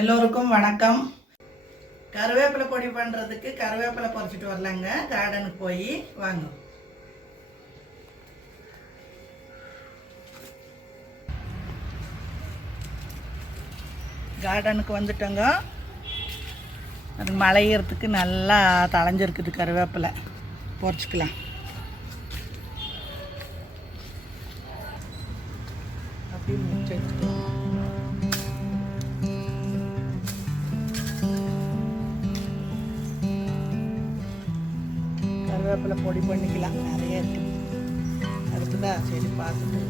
எல்லோருக்கும் வணக்கம். கருவேப்பிலை பொடி பண்ணுறதுக்கு கருவேப்பிலை பறிச்சிட்டு வரலாங்க. கார்டனுக்கு போய் வாங்க. கார்டனுக்கு வந்துட்டோங்க. அது மழையறதுக்கு நல்லா தளைஞ்சிருக்குது. கருவேப்பிலை பறிச்சிக்கலாம். அப்படி முடிச்சு எடுத்துக்கலாம். கருவேப்பிலை பொடி பண்ணிக்கலாம். நிறைய இருக்குது. அதுக்குதா சரி பார்த்துட்டு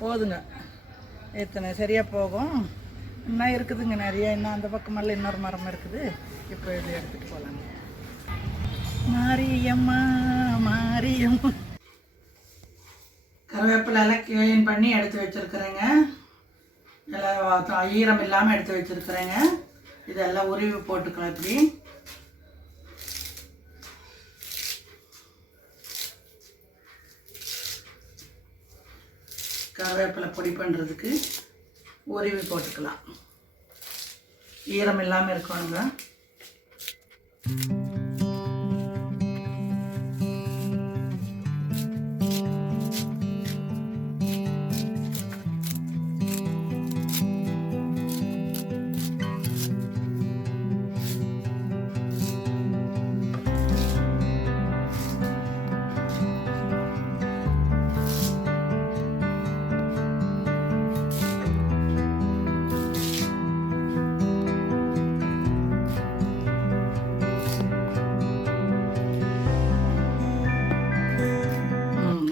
போதுங்க. எத்தனை சரியாக போகும். இன்னும் இருக்குதுங்க நிறைய. இன்னும் அந்த பக்கமெல்லாம் இன்னொரு மரம் இருக்குது. இப்போ இது எடுத்துகிட்டு போகலாங்க. மாரியம்மா மாரியம்மா. கருவேப்பிலை எல்லாம் க்ளீன் பண்ணி எடுத்து வச்சுருக்குறேங்க. எல்லாம் ஈரம் இல்லாமல் எடுத்து வச்சுருக்குறேங்க. இதெல்லாம் உருவி போட்டுக்கலாம். இப்படி கருவேப்பிலை பொடி பண்ணுறதுக்கு உருவி போட்டுக்கலாம். ஈரம் இல்லாமல் இருக்கணுங்க.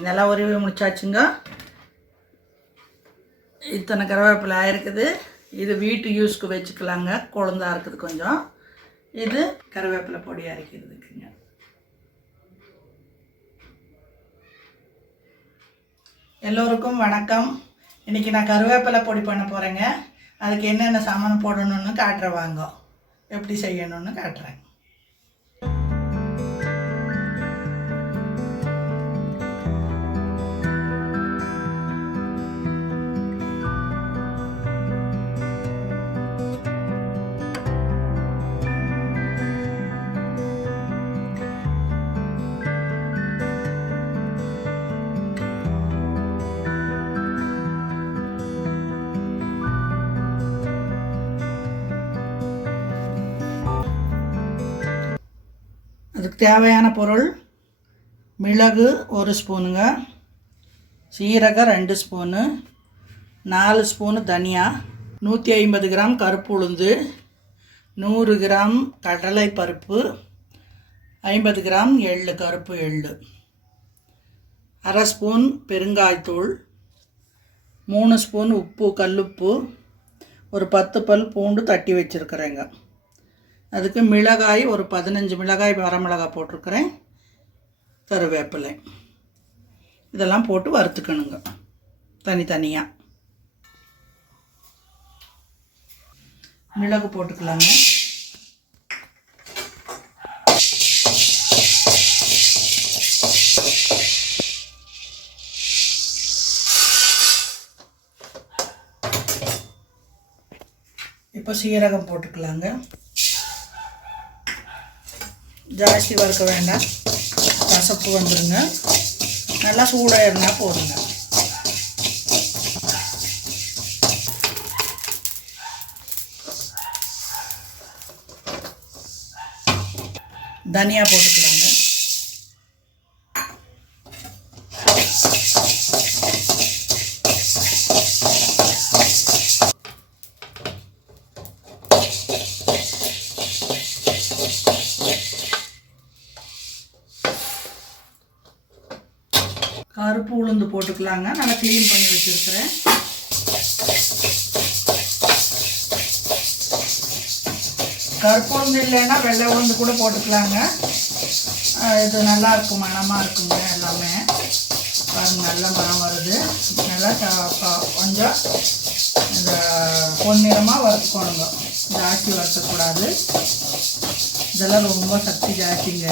நல்லா உருவி முடிச்சாச்சுங்க. இத்தனை கருவேப்பிலை ஆயிருக்குது. இது வீட்டு யூஸ்க்கு வச்சுக்கலாங்க. கொழுந்தா இருக்குது கொஞ்சம். இது கருவேப்பிலை பொடி அரைக்கிறதுக்குங்க. எல்லோருக்கும் வணக்கம். இன்றைக்கி நான் கருவேப்பிலை பொடி பண்ண போகிறேங்க. அதுக்கு என்னென்ன சாமான் போடணும்னு காட்டுறேன். வாங்க எப்படி செய்யணும்னு காட்டுறேன். அதுக்கு தேவையான பொருள்: மிளகு 1 ஸ்பூனுங்க, சீரகம் 2 ஸ்பூனு, 4 ஸ்பூனு தனியா, 150 கிராம் கருப்பு உளுந்து, 100 கிராம் கடலை பருப்பு, 50 கிராம் எள்ளு, கருப்பு எள்ளு, அரை ஸ்பூன் பெருங்காயத்தூள், 3 ஸ்பூன் உப்பு, கல்லுப்பு, ஒரு 10 பல் பூண்டு தட்டி வச்சுருக்குறேங்க. அதுக்கு மிளகாய் ஒரு 15 மிளகாய், வரமிளகாய் போட்டிருக்கிறேன். கருவேப்பிலை இதெல்லாம் போட்டு வறுத்துக்கணுங்க தனித்தனியாக. மிளகு போட்டுக்கலாங்க. இப்போ சீரகம் போட்டுக்கலாங்க. ஜாஸ்தி வறுக்க வேண்டாம், கசப்பு வந்துடுங்க. நல்லா சூடாக இருந்தால் போதுங்க. தனியா போட்டுக்கலாங்க. கருப்பு உளுந்து போட்டுக்கலாங்க. நல்லா க்ளீன் பண்ணி வச்சுருக்கிறேன். கருப்பு உளுந்து இல்லைன்னா வெள்ளை உளுந்து கூட போட்டுக்கலாங்க. இது நல்லா இருக்கும், மணமாக இருக்குங்க. எல்லாமே பாருங்கள், நல்ல மணம் வருது. நல்லா கொஞ்சம் இந்த பொன்னிறமாக வறுத்துக்கணுங்க. ஜாஸ்தி வறுக்கக்கூடாது. இதெல்லாம் ரொம்ப சக்தி ஜாஸ்திங்க,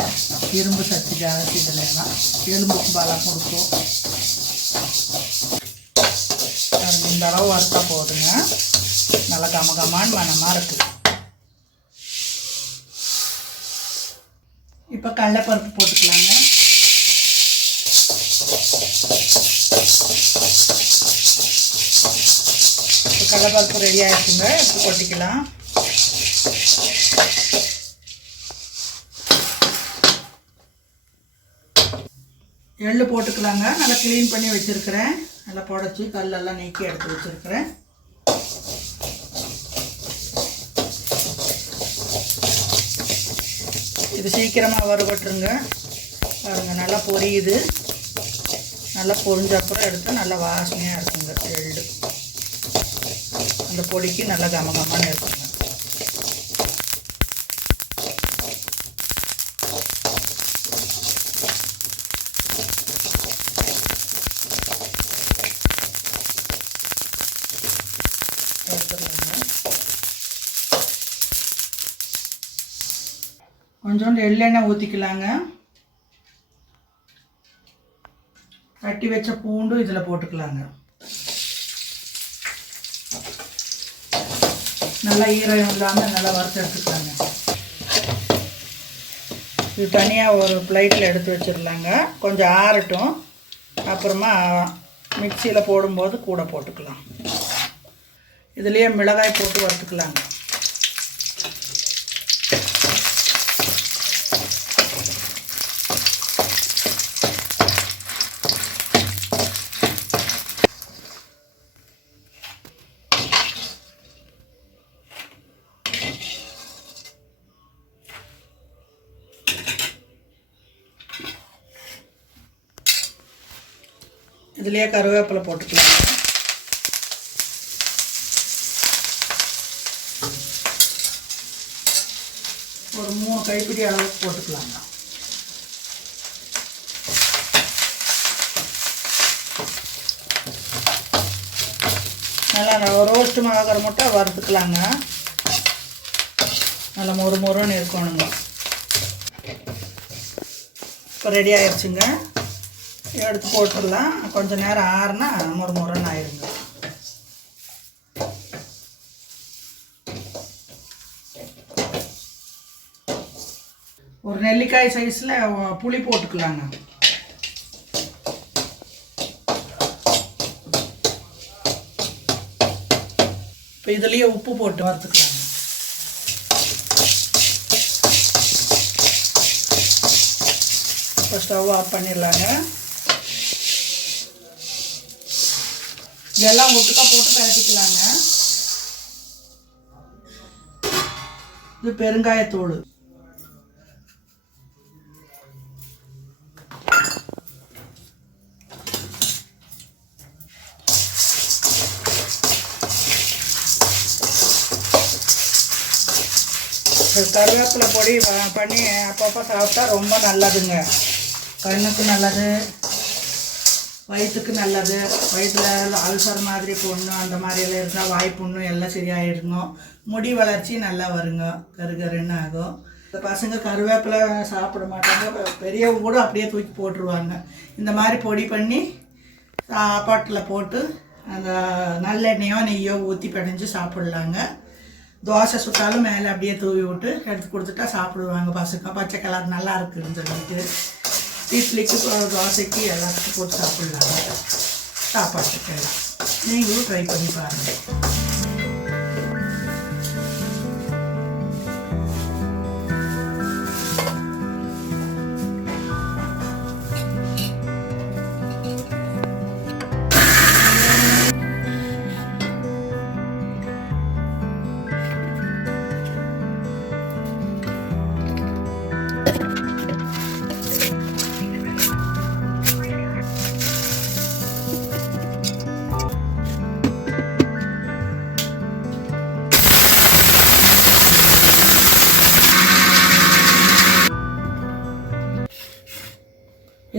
இரும்பு சக்தி ஜாஸ்தி. இதிலெல்லாம் எலும்புக்கு பலம் கொடுக்கும். இந்த அளவு வறுத்தா போதுங்க. நல்லா கமகமான்னு மணமாக இருக்குது. இப்போ கடலைப்பருப்பு போட்டுக்கலாங்க. இப்போ கடலைப்பருப்பு ரெடி ஆகிடுச்சுங்க. இப்போ கொட்டிக்கலாம். எள்ளு போட்டுக்கலாங்க. நல்லா க்ளீன் பண்ணி வச்சுருக்கிறேன். நல்லா புடச்சி கல்லெல்லாம் நீக்கி எடுத்து வச்சுருக்கிறேன். இது சீக்கிரமாக வறுபட்டுருங்க. பாருங்கள், நல்லா பொரியுது. நல்லா பொரிஞ்ச அப்புறம் எடுத்து நல்லா வாசனையாக இருக்குங்க. எள்ளு அந்த பொடிக்கு நல்லா கமகமான இருக்குங்க. கொஞ்சோண்டு எள்ளெண்ணெய் ஊற்றிக்கலாங்க. தட்டி வச்ச பூண்டு இதில் போட்டுக்கலாங்க. நல்லா ஈரம் இல்லாமல் நல்லா வறுத்து எடுத்துக்கலாங்க. இது தனியாக ஒரு பிளேட்டில் எடுத்து வச்சிடலாங்க. கொஞ்சம் ஆறட்டும். அப்புறமா மிக்சியில் போடும்போது கூட போட்டுக்கலாம். இதுலேயே மிளகாய் போட்டு வறுத்துக்கலாங்க. இதுலேயே கருவேப்பிலை போட்டுக்கலாம். ஒரு 3 கைப்பிடி அளவுக்கு போட்டுக்கலாங்க. நல்லா ரோஸ்ட்டு ஆகிற மட்டும் வறுத்துக்கலாங்க. நல்லா மொறுன்னு இருக்கணுங்க. இப்போ ரெடி ஆயிடுச்சுங்க. எடுத்து போட்டுடலாம். கொஞ்சம் நேரம் ஆறுனா மொறுன்னு ஆயிருங்க. ஒரு நெல்லிக்காய் சைஸில் புளி போட்டுக்கலாங்க. இப்போ இதுலேயே உப்பு போட்டு வறுத்துக்கலாங்க. இப்போ ஸ்டவ் ஆஃப் பண்ணிடலாங்க. இதெல்லாம் ஒட்டுக்கா போட்டு கலக்கிக்கலாங்க. இது பெருங்காயத்தூள். கருவேப்பிலை பொடி பண்ணி அப்பப்போ சாப்பிட்டா ரொம்ப நல்லதுங்க. கண்ணுக்கு நல்லது, வயிற்றுக்கு நல்லது. வயிற்றில் அல்சர் மாதிரி புண்ணு அந்த மாதிரியெல்லாம் இருந்தால் வாய் புண்ணு எல்லாம் சரியாயிடுங்க. முடி வளர்ச்சி நல்லா வருங்க, கருகருன்னு ஆகும். இந்த பசங்க கருவேப்பிலை சாப்பிட மாட்டாங்க. பெரியவங்க கூட அப்படியே தூக்கி போட்டுருவாங்க. இந்த மாதிரி பொடி பண்ணி சாப்பாட்டில் போட்டு அந்த நல்லெண்ணெயோ நெய்யோ ஊற்றி பிணைஞ்சு சாப்பிட்லாங்க. தோசை சுட்டாலும் மேலே அப்படியே தூவி விட்டு எடுத்து கொடுத்துட்டா சாப்பிடுவாங்க பசங்க. பச்சை கலர் நல்லா இருக்குதுன்னு சொல்லிட்டு இட்லிக்கு தோசைக்கு எல்லாத்துக்கும் போட்டு சாப்பிட்லாங்க. சாப்பாட்டுக்கு எல்லாம் நீங்களும் ட்ரை பண்ணி பாருங்கள்.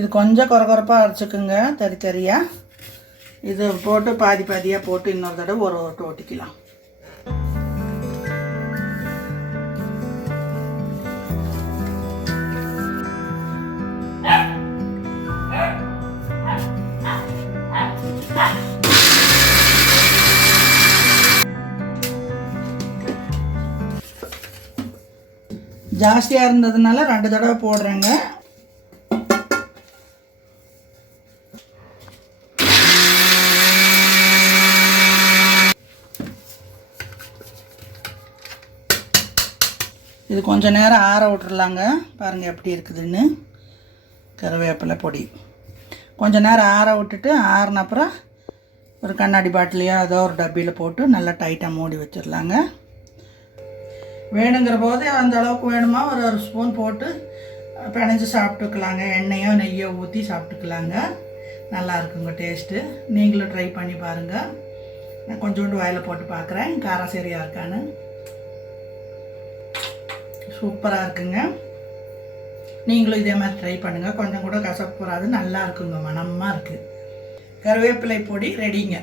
இது கொஞ்சம் கொரகொரப்பாக அரைச்சிக்குங்க தறி தறியாக. இது போட்டு பாதி பாதியாக போட்டு இன்னொரு தடவை ஒரு ஓட்டு ஓட்டிக்கலாம். ஜாஸ்தியாக இருந்ததுனால 2 தடவை போடுறேங்க. இது கொஞ்சம் நேரம் ஆற விட்டுறலாங்க. பாருங்கள் எப்படி இருக்குதுன்னு. கருவேப்பிலை பொடி கொஞ்சம் நேரம் ஆற விட்டுட்டு ஆறின அப்புறம் ஒரு கண்ணாடி பாட்டிலையோ ஏதோ ஒரு டப்பியில் போட்டு நல்லா டைட்டாக மூடி வச்சிடலாங்க. வேணுங்கிற போது அந்த அளவுக்கு வேணுமா ஒரு ஸ்பூன் போட்டு பிணைஞ்சு சாப்பிட்டுக்கலாங்க. எண்ணெயோ நெய்யோ ஊற்றி சாப்பிட்டுக்கலாங்க. நல்லா இருக்குங்க டேஸ்ட்டு. நீங்களும் ட்ரை பண்ணி பாருங்கள். நான் கொஞ்சோண்டு வாயில் போட்டு பார்க்குறேன் காரம் சரியாக இருக்கான்னு. சூப்பராக இருக்குங்க. நீங்களும் இதே மாதிரி ட்ரை பண்ணுங்கள். கொஞ்சம் கூட கசப்பு வராது, நல்லா இருக்குங்க, மணமாக இருக்குது. கருவேப்பிலை பொடி ரெடிங்க.